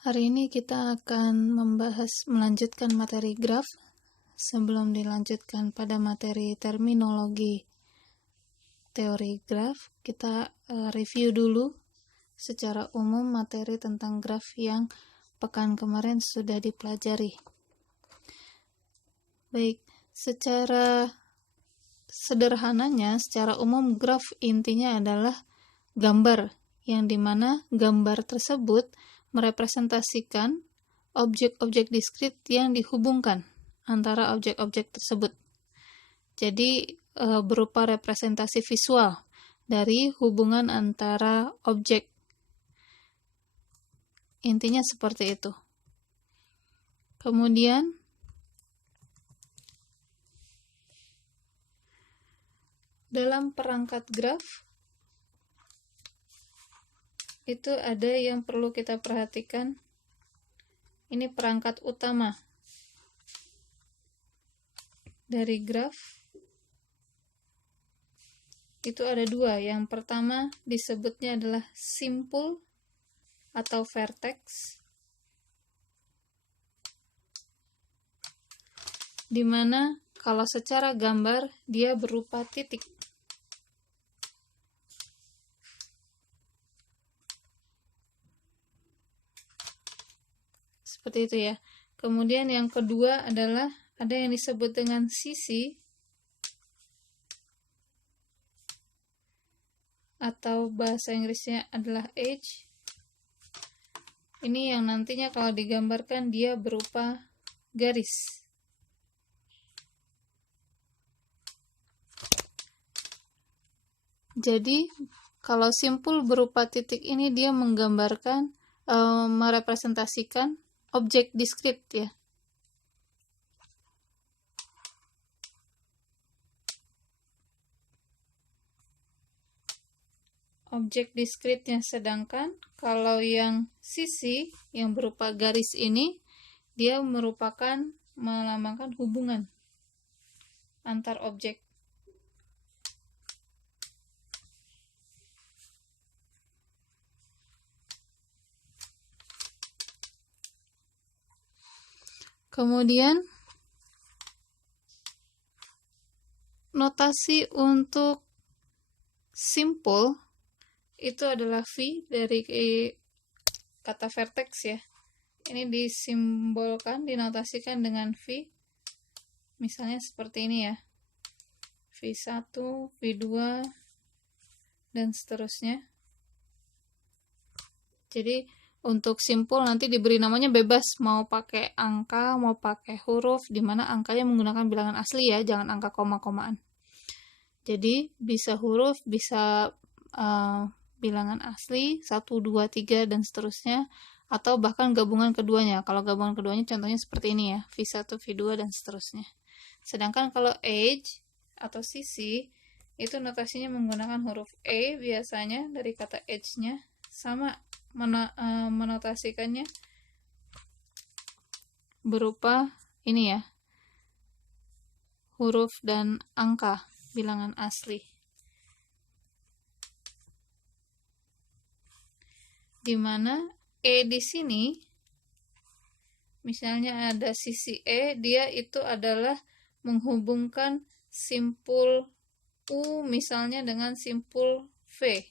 Hari ini kita akan melanjutkan materi graf. Sebelum dilanjutkan pada materi terminologi teori graf, kita review dulu secara umum materi tentang graf yang pekan kemarin sudah dipelajari. Baik, secara sederhananya, secara umum graf intinya adalah gambar, yang dimana gambar tersebut merepresentasikan objek-objek diskrit yang dihubungkan antara objek-objek tersebut. Jadi berupa representasi visual dari hubungan antara objek. Intinya seperti itu. Kemudian dalam perangkat graf itu ada yang perlu kita perhatikan. Ini perangkat utama dari graf. Itu ada dua. Yang pertama disebutnya adalah simpul atau vertex, dimana kalau secara gambar dia berupa titik. Seperti itu ya. Kemudian yang kedua adalah ada yang disebut dengan sisi atau bahasa Inggrisnya adalah edge. Ini yang nantinya kalau digambarkan dia berupa garis. Jadi kalau simpul berupa titik ini dia menggambarkan merepresentasikan objek diskrit ya. Objek diskritnya, sedangkan kalau yang sisi yang berupa garis ini dia merupakan melambangkan hubungan antar objek. Kemudian notasi untuk simpul itu adalah V dari kata vertex ya. Ini disimbolkan, dinotasikan dengan V. Misalnya seperti ini ya. V1, V2 dan seterusnya. Jadi untuk simpul nanti diberi namanya bebas, mau pakai angka, mau pakai huruf, dimana angkanya menggunakan bilangan asli ya, jangan angka koma-komaan. Jadi bisa huruf, bisa bilangan asli, 1, 2, 3, dan seterusnya, atau bahkan gabungan keduanya. Kalau gabungan keduanya contohnya seperti ini ya, V1, V2, dan seterusnya. Sedangkan kalau edge atau sisi, itu notasinya menggunakan huruf E biasanya dari kata edge-nya, sama menotasikannya berupa ini ya, huruf dan angka bilangan asli, dimana E di sini misalnya ada sisi E, dia itu adalah menghubungkan simpul U misalnya dengan simpul V,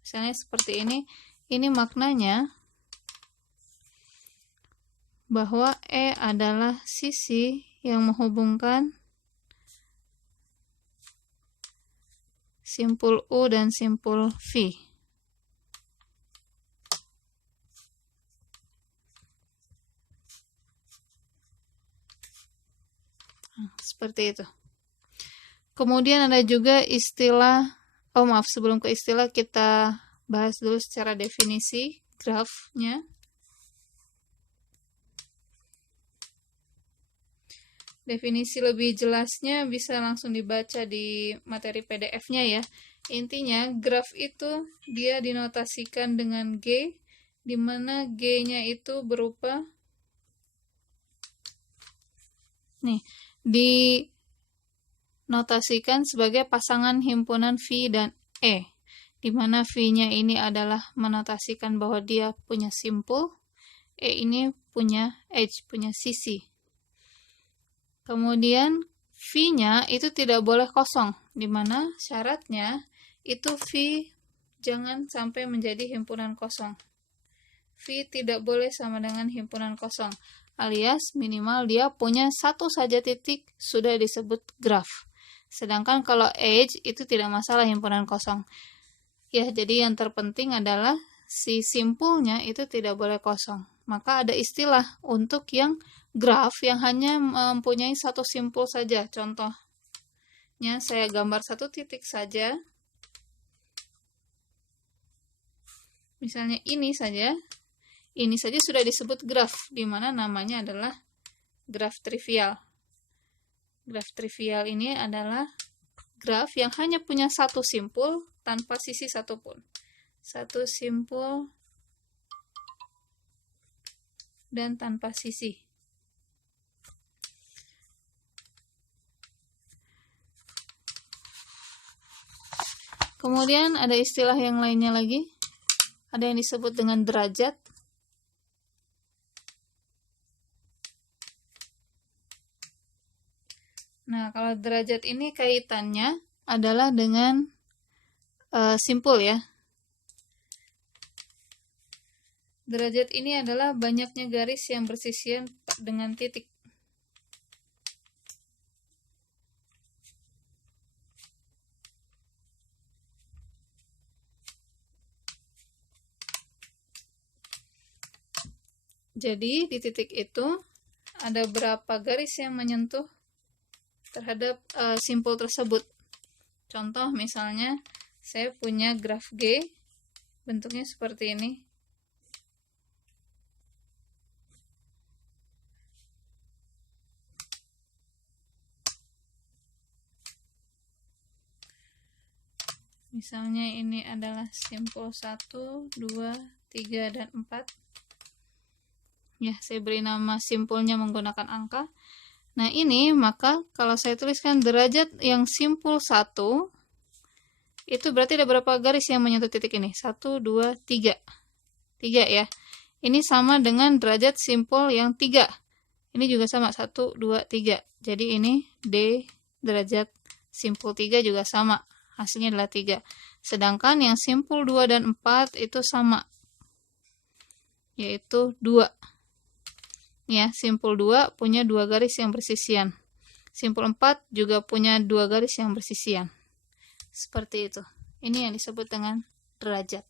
misalnya seperti ini. Ini maknanya bahwa E adalah sisi yang menghubungkan simpul U dan simpul V. Seperti itu. Kemudian ada juga istilah, sebelum ke istilah kita bahas dulu secara definisi grafnya. Definisi lebih jelasnya bisa langsung dibaca di materi PDF-nya ya. Intinya graf itu dia dinotasikan dengan G, di mana G-nya itu berupa dinotasikan sebagai pasangan himpunan V dan E, di mana V-nya ini adalah menotasikan bahwa dia punya simpul, E ini punya edge, punya sisi. Kemudian V-nya itu tidak boleh kosong, di mana syaratnya itu V jangan sampai menjadi himpunan kosong. V tidak boleh sama dengan himpunan kosong, alias minimal dia punya satu saja titik sudah disebut graf. Sedangkan kalau edge itu tidak masalah himpunan kosong. Ya, jadi yang terpenting adalah si simpulnya itu tidak boleh kosong. Maka ada istilah untuk yang graf yang hanya mempunyai satu simpul saja. Contohnya saya gambar satu titik saja. Misalnya ini saja sudah disebut graf, di mana namanya adalah graf trivial. Graf trivial ini adalah graf yang hanya punya satu simpul tanpa sisi satupun. Satu simpul dan tanpa sisi. Kemudian ada istilah yang lainnya lagi. Ada yang disebut dengan derajat. Nah, kalau derajat ini kaitannya adalah dengan simpul ya. Derajat ini adalah banyaknya garis yang bersisian dengan titik. Jadi di titik itu ada berapa garis yang menyentuh terhadap simpul tersebut. Contoh misalnya saya punya graf G, bentuknya seperti ini. Misalnya ini adalah simpul 1, 2, 3, dan 4. Ya, saya beri nama simpulnya menggunakan angka. Nah, ini maka kalau saya tuliskan derajat yang simpul 1, itu berarti ada berapa garis yang menyentuh titik ini? 1, 2, 3. 3 ya. Ini sama dengan derajat simpul yang 3. Ini juga sama, 1, 2, 3. Jadi ini D derajat simpul 3 juga sama. Hasilnya adalah 3. Sedangkan yang simpul 2 dan 4 itu sama, yaitu 2. Ya, simpul 2 punya 2 garis yang bersisian. Simpul 4 juga punya 2 garis yang bersisian. Seperti itu. Ini yang disebut dengan derajat.